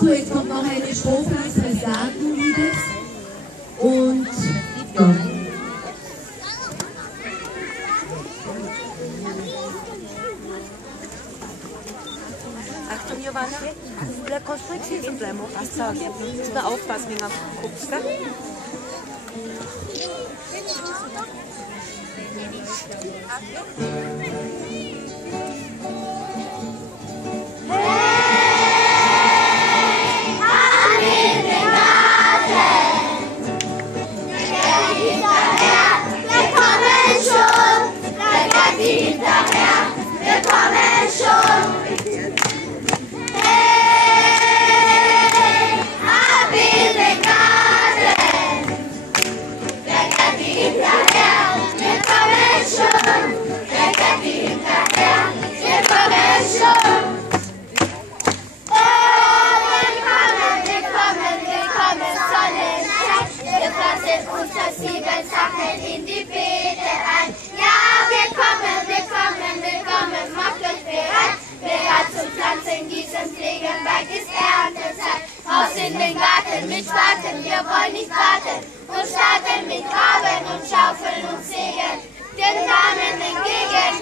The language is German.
So, jetzt kommt noch eine Strophe des Präsidentenliedes und ja. Achtung, Giovanna, la construcție se plemo, asta să da aufpassen wegen am Kopf, in die Beete ein. Ja, willkommen, macht euch bereit zum Pflanzen, Gießen, Pflegen, bald ist Erntezeit. Raus in den Garten mit Spaten, wir wollen nicht warten und starten mit Graben und Schaufeln und Sägen den Damen entgegen.